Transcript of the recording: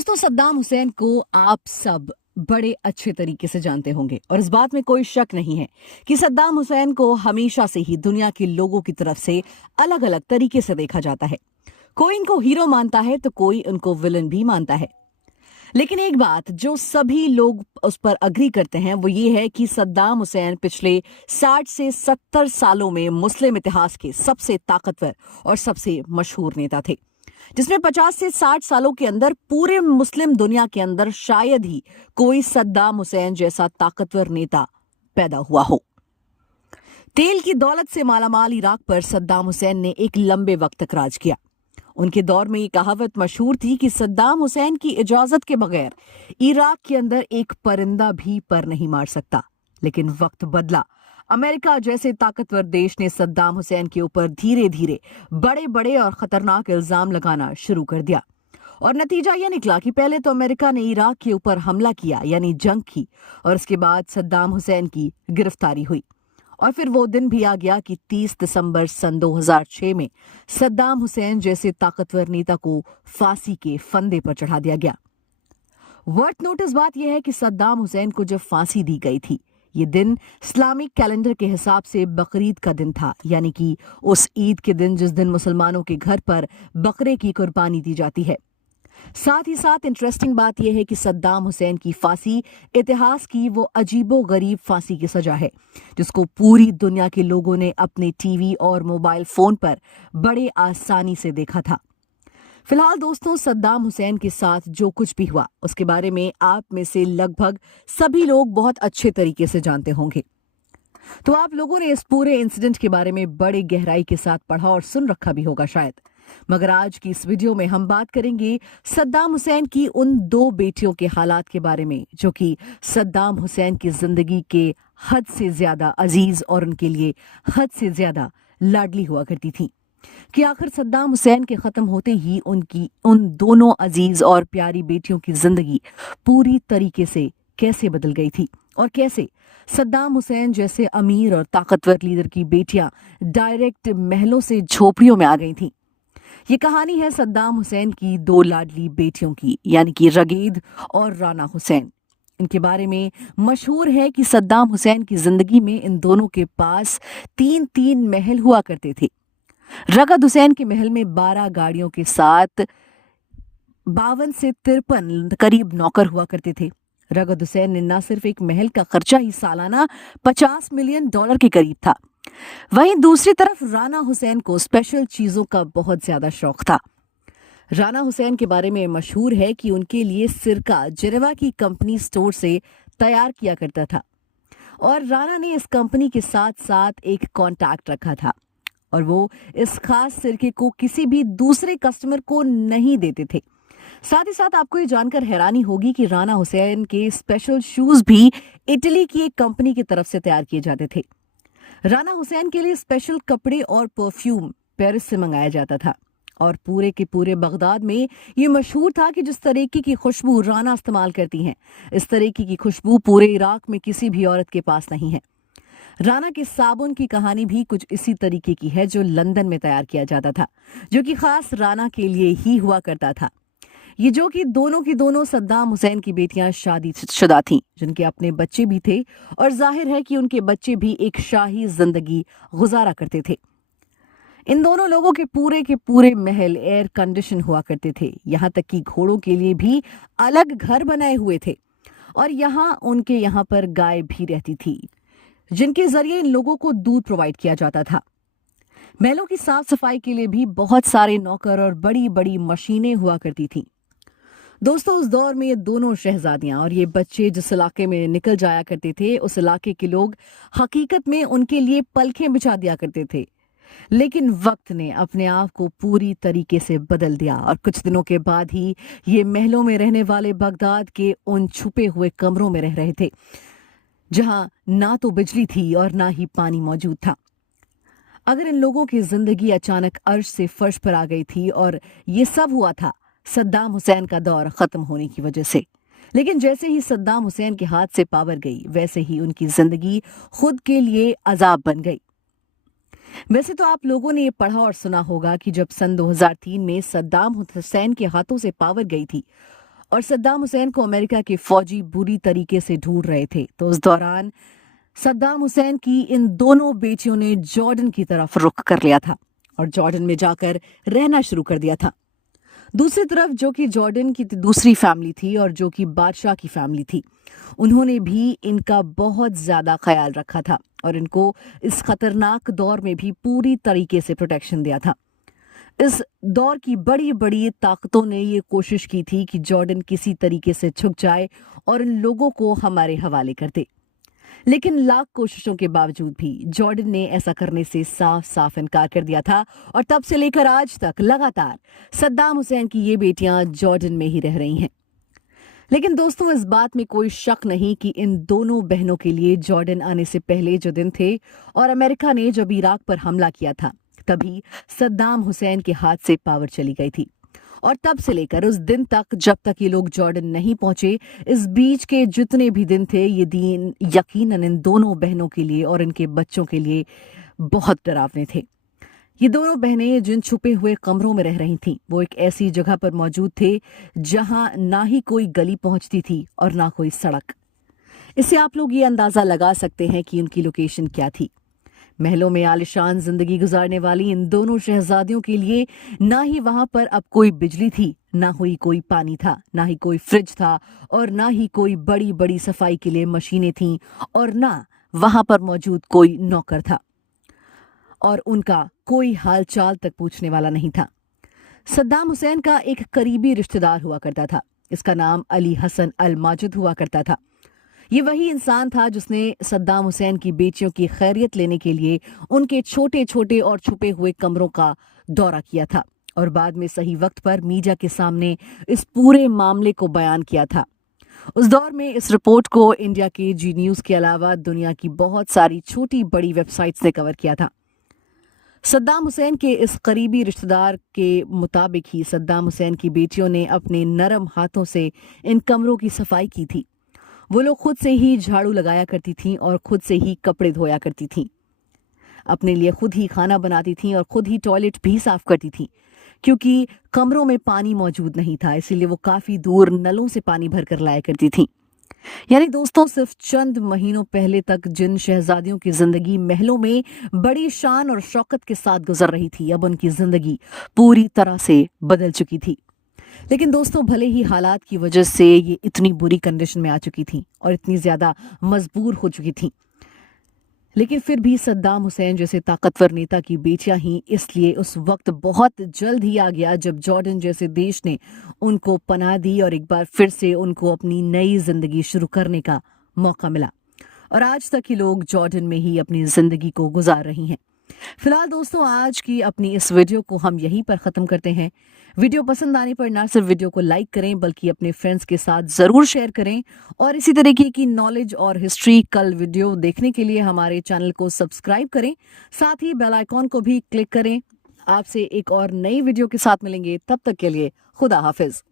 दोस्तों, सद्दाम हुसैन को आप सब बड़े अच्छे तरीके से जानते होंगे और इस बात में कोई शक नहीं है कि सद्दाम हुसैन को हमेशा से ही दुनिया के लोगों की तरफ से अलग अलग तरीके से देखा जाता है। कोई इनको हीरो मानता है तो कोई इनको विलन भी मानता है। लेकिन एक बात जो सभी लोग उस पर अग्री करते हैं वो ये है कि सद्दाम हुसैन पिछले 60 से 70 सालों में मुस्लिम इतिहास के सबसे ताकतवर और सबसे मशहूर नेता थे, जिसमें 50 से 60 सालों के अंदर पूरे मुस्लिम दुनिया के अंदर शायद ही कोई सद्दाम हुसैन जैसा ताकतवर नेता पैदा हुआ हो। तेल की दौलत से मालामाल इराक पर सद्दाम हुसैन ने एक लंबे वक्त तक राज किया। उनके दौर में ये कहावत मशहूर थी कि सद्दाम हुसैन की इजाजत के बगैर इराक के अंदर एक परिंदा भी पर नहीं मार सकता। लेकिन वक्त बदला। अमेरिका जैसे ताकतवर देश ने सद्दाम हुसैन के ऊपर धीरे धीरे बड़े बड़े और खतरनाक इल्जाम लगाना शुरू कर दिया और नतीजा यह निकला कि पहले तो अमेरिका ने इराक के ऊपर हमला किया यानी जंग की, और उसके बाद सद्दाम हुसैन की गिरफ्तारी हुई। और फिर वो दिन भी आ गया कि 30 दिसंबर सन 2006 में सद्दाम हुसैन जैसे ताकतवर नेता को फांसी के फंदे पर चढ़ा दिया गया। वर्थ नोटिस बात यह है कि सद्दाम हुसैन को जब फांसी दी गई थी, ये दिन इस्लामिक कैलेंडर के हिसाब से बकरीद का दिन था, यानी कि उस ईद के दिन जिस दिन मुसलमानों के घर पर बकरे की कुर्बानी दी जाती है। साथ ही साथ इंटरेस्टिंग बात यह है कि सद्दाम हुसैन की फांसी इतिहास की वो अजीबो गरीब फांसी की सजा है जिसको पूरी दुनिया के लोगों ने अपने टीवी और मोबाइल फोन पर बड़े आसानी से देखा था। फिलहाल दोस्तों, सद्दाम हुसैन के साथ जो कुछ भी हुआ उसके बारे में आप में से लगभग सभी लोग बहुत अच्छे तरीके से जानते होंगे। तो आप लोगों ने इस पूरे इंसिडेंट के बारे में बड़े गहराई के साथ पढ़ा और सुन रखा भी होगा शायद। मगर आज की इस वीडियो में हम बात करेंगे सद्दाम हुसैन की उन दो बेटियों के हालात के बारे में जो कि सद्दाम हुसैन की जिंदगी के हद से ज्यादा अजीज और उनके लिए हद से ज्यादा लाडली हुआ करती थी। कि आखिर सद्दाम हुसैन के खत्म होते ही उनकी उन दोनों अजीज और प्यारी बेटियों की जिंदगी पूरी तरीके से कैसे बदल गई थी और कैसे सद्दाम हुसैन जैसे अमीर और ताकतवर लीडर की बेटियां डायरेक्ट महलों से झोपड़ियों में आ गई थीं। ये कहानी है सद्दाम हुसैन की दो लाडली बेटियों की, यानी कि रगीद और राना हुसैन। इनके बारे में मशहूर है कि सद्दाम हुसैन की जिंदगी में इन दोनों के पास 3-3 महल हुआ करते थे। रगद हुसैन के महल में 12 गाड़ियों के साथ 52 से 53 करीब नौकर हुआ करते थे। रगद हुसैन ने न सिर्फ एक महल का खर्चा ही सालाना $50 मिलियन के करीब था, वहीं दूसरी तरफ राना हुसैन को स्पेशल चीजों का बहुत ज्यादा शौक था। राना हुसैन के बारे में मशहूर है कि उनके लिए सिरका जेनेवा की कंपनी स्टोर से तैयार किया करता था और राना ने इस कंपनी के साथ साथ एक कॉन्टैक्ट रखा था और वो इस खास सिरके को किसी भी दूसरे कस्टमर को नहीं देते थे। साथ ही साथ आपको ये जानकर हैरानी होगी कि राना हुसैन के स्पेशल शूज भी इटली की एक कंपनी की तरफ से तैयार किए जाते थे। राना हुसैन के लिए स्पेशल कपड़े और परफ्यूम पेरिस से मंगाया जाता था और पूरे के पूरे बगदाद में ये मशहूर था कि जिस तरीके की खुशबू राना इस्तेमाल करती हैं, इस तरीके की खुशबू पूरे इराक में किसी भी औरत के पास नहीं है। राना के साबुन की कहानी भी कुछ इसी तरीके की है जो लंदन में तैयार किया जाता था, जो कि खास राना के लिए ही हुआ करता था। ये जो कि दोनों की दोनों सद्दाम हुसैन की बेटियां शादीशुदा थीं, जिनके अपने बच्चे भी थे और जाहिर है कि उनके बच्चे भी एक शाही जिंदगी गुजारा करते थे। इन दोनों लोगों के पूरे महल एयर कंडीशन हुआ करते थे, यहाँ तक कि घोड़ों के लिए भी अलग घर बनाए हुए थे और यहाँ पर गाय भी रहती थी जिनके जरिए इन लोगों को दूध प्रोवाइड किया जाता था। महलों की साफ सफाई के लिए भी बहुत सारे नौकर और बड़ी बड़ी मशीनें हुआ करती थीं। दोस्तों, उस दौर में ये दोनों शहजादियां और ये बच्चे जिस इलाके में निकल जाया करते थे, उस इलाके के लोग हकीकत में उनके लिए पलखें बिछा दिया करते थे। लेकिन वक्त ने अपने आप को पूरी तरीके से बदल दिया और कुछ दिनों के बाद ही ये महलों में रहने वाले बगदाद के उन छुपे हुए कमरों में रह रहे थे जहां ना तो बिजली थी और ना ही पानी मौजूद था। अगर इन लोगों की जिंदगी अचानक अर्श से फर्श पर आ गई थी और ये सब हुआ था सद्दाम हुसैन का दौर खत्म होने की वजह से। लेकिन जैसे ही सद्दाम हुसैन के हाथ से पावर गई, वैसे ही उनकी जिंदगी खुद के लिए अजाब बन गई। वैसे तो आप लोगों ने ये पढ़ा और सुना होगा कि जब सन 2003 में सद्दाम हुसैन के हाथों से पावर गई थी और सद्दाम हुसैन को अमेरिका के फौजी बुरी तरीके से ढूंढ रहे थे। तो उस दौरान सद्दाम हुसैन की इन दोनों बेटियों ने जॉर्डन की तरफ रुख कर लिया था और जॉर्डन में जाकर रहना शुरू कर दिया था। दूसरी तरफ जो कि जॉर्डन की दूसरी फैमिली थी और जो कि बादशाह की फैमिली थी, उन्होंने भी इनका बहुत ज्यादा ख्याल रखा था और इनको इस खतरनाक दौर में भी पूरी तरीके से प्रोटेक्शन दिया था। इस दौर की बड़ी बड़ी ताकतों ने ये कोशिश की थी कि जॉर्डन किसी तरीके से छुप जाए और इन लोगों को हमारे हवाले कर दे, लेकिन लाख कोशिशों के बावजूद भी जॉर्डन ने ऐसा करने से साफ साफ इनकार कर दिया था और तब से लेकर आज तक लगातार सद्दाम हुसैन की ये बेटियां जॉर्डन में ही रह रही हैं। लेकिन दोस्तों, इस बात में कोई शक नहीं कि इन दोनों बहनों के लिए जॉर्डन आने से पहले जो दिन थे और अमेरिका ने जब इराक पर हमला किया था, तभी सद्दाम हुसैन के हाथ से पावर चली गई थी और तब से लेकर उस दिन तक जब तक ये लोग जॉर्डन नहीं पहुंचे, इस बीच के जितने भी दिन थे, ये दिन यकीनन इन दोनों बहनों के लिए और इनके बच्चों के लिए बहुत डरावने थे। ये दोनों बहनें जिन छुपे हुए कमरों में रह रही थीं, वो एक ऐसी जगह पर मौजूद थे जहां ना ही कोई गली पहुंचती थी और ना कोई सड़क। इससे आप लोग ये अंदाजा लगा सकते हैं कि उनकी लोकेशन क्या थी। महलों में आलिशान जिंदगी गुजारने वाली इन दोनों शहजादियों के लिए ना ही वहां पर अब कोई बिजली थी, ना ही कोई पानी था, ना ही कोई फ्रिज था और ना ही कोई बड़ी बड़ी सफाई के लिए मशीनें थीं और ना वहां पर मौजूद कोई नौकर था और उनका कोई हालचाल तक पूछने वाला नहीं था। सद्दाम हुसैन का एक करीबी रिश्तेदार हुआ करता था, इसका नाम अली हसन अल माजिद हुआ करता था। ये वही इंसान था जिसने सद्दाम हुसैन की बेटियों की खैरियत लेने के लिए उनके छोटे छोटे और छुपे हुए कमरों का दौरा किया था और बाद में सही वक्त पर मीडिया के सामने इस पूरे मामले को बयान किया था। उस दौर में इस रिपोर्ट को इंडिया के जी न्यूज के अलावा दुनिया की बहुत सारी छोटी बड़ी वेबसाइट्स ने कवर किया था। सद्दाम हुसैन के इस करीबी रिश्तेदार के मुताबिक ही सद्दाम हुसैन की बेटियों ने अपने नरम हाथों से इन कमरों की सफाई की थी। वो लोग खुद से ही झाड़ू लगाया करती थीं और खुद से ही कपड़े धोया करती थीं, अपने लिए खुद ही खाना बनाती थीं और खुद ही टॉयलेट भी साफ करती थीं। क्योंकि कमरों में पानी मौजूद नहीं था, इसीलिए वो काफी दूर नलों से पानी भरकर लाया करती थीं। यानी दोस्तों, सिर्फ चंद महीनों पहले तक जिन शहजादियों की जिंदगी महलों में बड़ी शान और शौकत के साथ गुजर रही थी, अब उनकी जिंदगी पूरी तरह से बदल चुकी थी। लेकिन दोस्तों, भले ही हालात की वजह से ये इतनी बुरी कंडीशन में आ चुकी थी और इतनी ज्यादा मजबूर हो चुकी थी, लेकिन फिर भी सद्दाम हुसैन जैसे ताकतवर नेता की बेटियां ही इसलिए उस वक्त बहुत जल्द ही आ गया जब जॉर्डन जैसे देश ने उनको पनाह दी और एक बार फिर से उनको अपनी नई जिंदगी शुरू करने का मौका मिला और आज तक ही लोग जॉर्डन में ही अपनी जिंदगी को गुजार रही हैं। फिलहाल दोस्तों, आज की अपनी इस वीडियो को हम यहीं पर खत्म करते हैं। वीडियो पसंद आने पर ना सिर्फ वीडियो को लाइक करें बल्कि अपने फ्रेंड्स के साथ जरूर शेयर करें और इसी तरीके की नॉलेज और हिस्ट्री कल वीडियो देखने के लिए हमारे चैनल को सब्सक्राइब करें, साथ ही बेल आइकॉन को भी क्लिक करें। आपसे एक और नई वीडियो के साथ मिलेंगे, तब तक के लिए खुदा हाफिज।